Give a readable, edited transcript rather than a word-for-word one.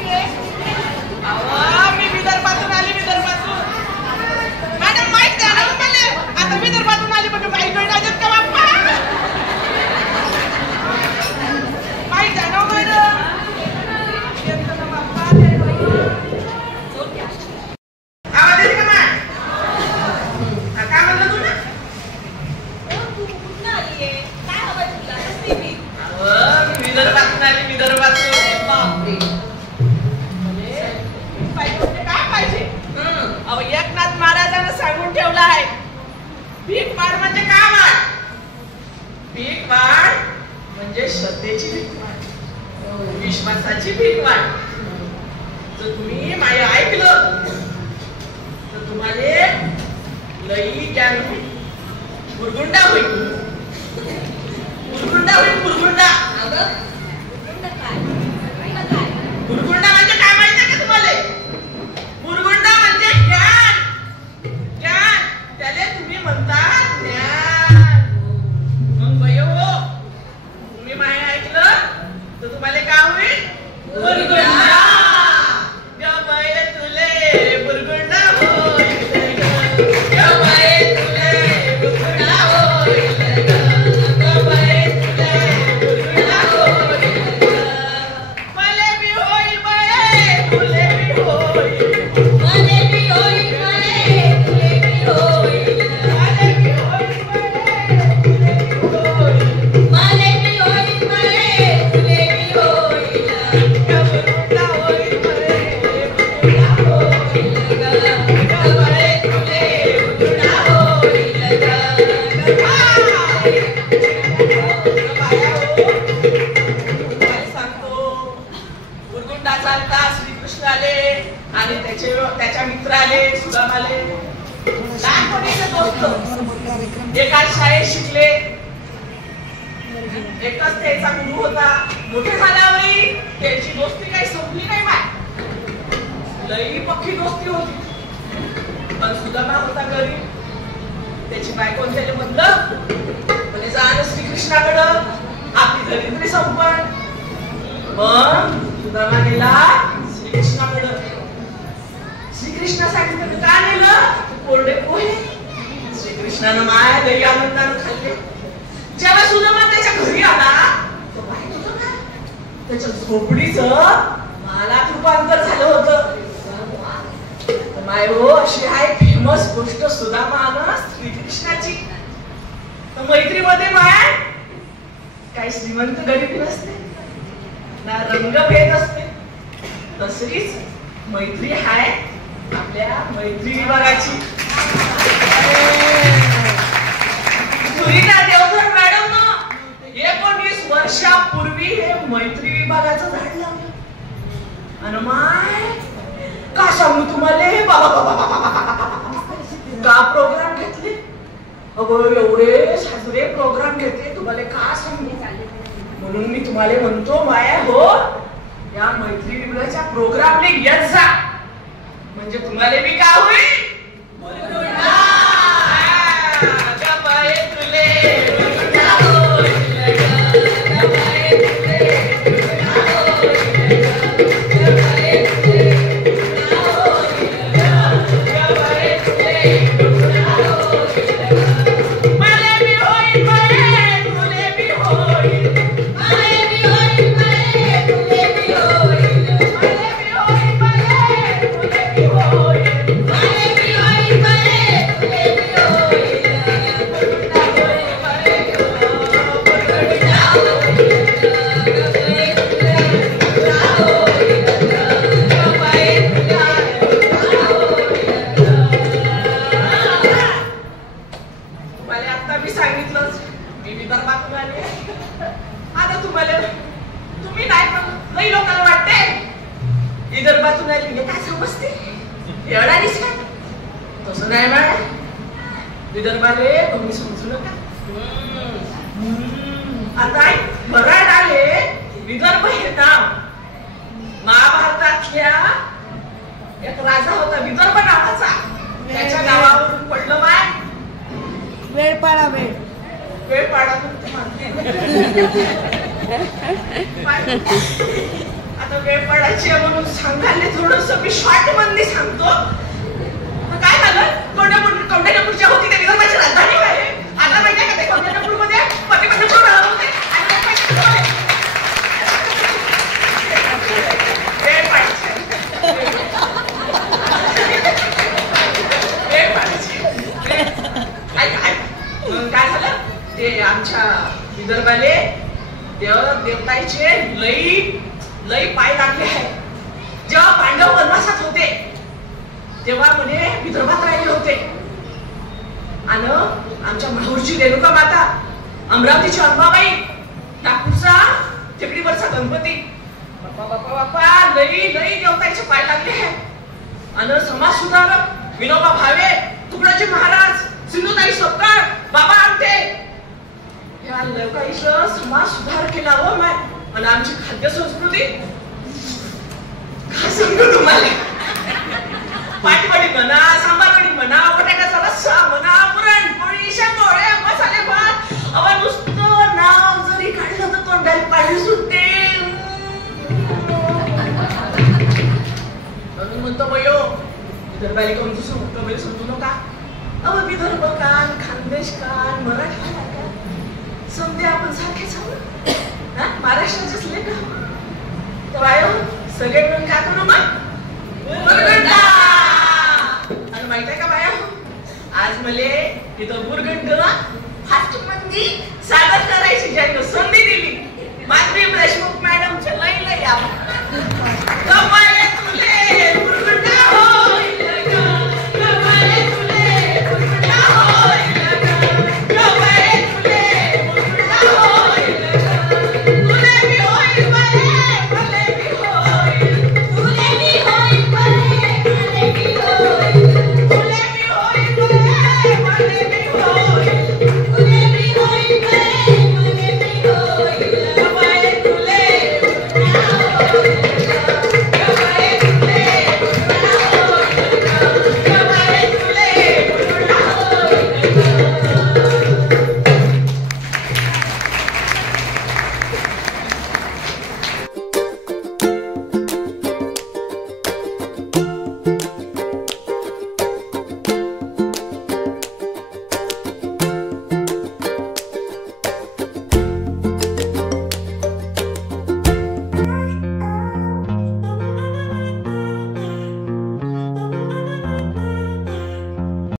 आलीये? मी विदर्भातून आली, विदर्भातून. मॅडम माहित आहे ना मला, आता विदर्भातून आली पण बाई कळणार का बाप्पा? माहित आहे ना मॅडम. आवाज येते का मॅ? काय म्हणलं तू ना? तू कुठून आलीये? काय हवं तुला? कसली मी? मी विदर्भातून आली, विदर्भातून. बापरे. पाहिजे होते काय पाहिजे? अहो एकनाथ महाराजांना सांगून ठेवलं आहे, भीक माड म्हणजे काय माड? भीक माड म्हणजे श्रद्धेची भीक माड, विश्वासाची भीक माड. जर तुम्ही माझे ऐकलं तर तुम्हाला लई ज्ञान होईल, गुरगुंडा होईल, गुरगुंडा होईल, गुरगुंडा. अगं, गुरगुंडा काय? गुरगुंडा काय? गुरगुंडा म्हणजे काय माहिती आहे का तुम्हाला? गुरगुंडा म्हणजे ज्ञान, ज्ञान. त्याला तुम्ही म्हणता ज्ञान. मग बयो तुम्ही माय ऐकलं तर तुम्हाला काय होईल? गुरगुंडा. ग बाय तुले गुरगुंडा होईल ग. ग बाय तुले गुरगुंडा होईल ग. ग बाय तुले गुरगुंडा होईल ग. मले बी होईल बाय तुले बी होईल. मले बी होईल बाई, तुले बी होईल. मले बी होईल बाय तुले बी होईल. मले बी होईल बाई, तुले बी होईल. गुरगुंडा होईल बाय गुरगुंडा होईल ग. ग बाय तुले गुरगुंडा होईल ग. काय सांगतो, गुरगुंडा चालता श्रीकृष्ण आले आणि त्याच्या मित्र आले, सुदाम आले. लहानपणीचे दोस्त एकाच शाळेत शिकले, एकच त्याचा गुरु होता. मोठे झाल्यावरही त्यांची दोस्ती काही संपली नाही बाय, लई पक्की दोस्ती होती. पण सुदामा होता गरीब, त्याची बायको त्याला म्हणलं म्हणजे जा ना श्रीकृष्णाकडं, आपली दरिद्री संपण. मग सुदामा गेला श्रीकृष्णाकडं. श्रीकृष्ण सांगितलं का नेलं? कोरडे पोहे. श्रीकृष्णानं माया दही आनंदानं खाल्ले. जेव्हा सुदामा त्याच्या घरी आला तो माहित होतं का, त्याच्या झोपडीचं मालात रूपांतर झालं होतं. माय हो, अशी आहे फेमस गोष्ट सुदामा आणि श्रीकृष्णाची. तर मैत्रीमध्ये माय काही श्रीमंत गरीब नसते ना, रंगभेद असते. तसलीच मैत्री हाय आपल्या मैत्री विभागाची. सुनीता देवधर मॅडम 19 वर्षापूर्वी हे मैत्री विभागाचं झाड लावलं. आणि माय का सांगू तुम्हाला, का प्रोग्राम घेतले, अगं एवढे साजरे प्रोग्राम घेतले तुम्हाला का सांगू. म्हणून मी तुम्हाला म्हणतो माया हो, या मैत्री विभागाच्या प्रोग्रामने येत जा, म्हणजे तुम्हाला बी का होईल. विदर्भातून आली म्हणजे काय समजते, येणारीच का? तसं नाही मॅडम, विदर्भाले तुम्ही समजू नका. आता मराठ आले, विदर्भ हे नाव महाभारतातल्या एक राजा होता विदर्भ नावाचा, त्याच्या नावावरून पडलं माय वेळपाडा. वेळपाडा. आता आता वेळ पडायची आहे म्हणून सांगायला थोडस मी शॉर्ट मध्ये सांगतो. काय झालं? कौंडण्यपूरच्या होती त्या विदर्भाची राजधानी आहे. आता माहिती आहे का ते कौंडण्यपूरमध्ये पतिपंढरपूर होते. काय झालं ते आमच्या विदर्भाले देवताईचे लई पाय लागले आहे. जेव्हा पांडव वनवासात होते तेव्हा म्हणे विदर्भात राहिले होते. आणि आमच्या माहूरची रेणुका माता, अमरावतीची अंबाबाई, नागपूरचा टेकडीवरचा गणपती, बाप्पा बाप्पा बाप्पा लई देवताईचे पाय लागले आहे. आणि समाज सुधारक विनोबा भावे, तुकडाजी महाराज, सिंधुताई सपकाळ, बाबा आमटे या लोकांचं समाज सुधार केला हो माय. आणि आमची खाद्य संस्कृती काय सांगू तुम्हाला. पाटवडी म्हणा, सांबारवडी म्हणा, बटाट्याचा रस्सा म्हणा, पुरणपोळी, शेंगोळे, मसाले भात, अवा नुसतं नाव जरी काढलं तर तोंडाला पाणी सुटते. म्हणून म्हणतो बयो विदर्भाला कोणतं समजतो समजू नका. अव विदर्भ कान, खानदेश कान, मराठवाडा कान समजे आपण सारखेच आहोत. महाराष्ट्राचेच लेख तर सगळे मिळून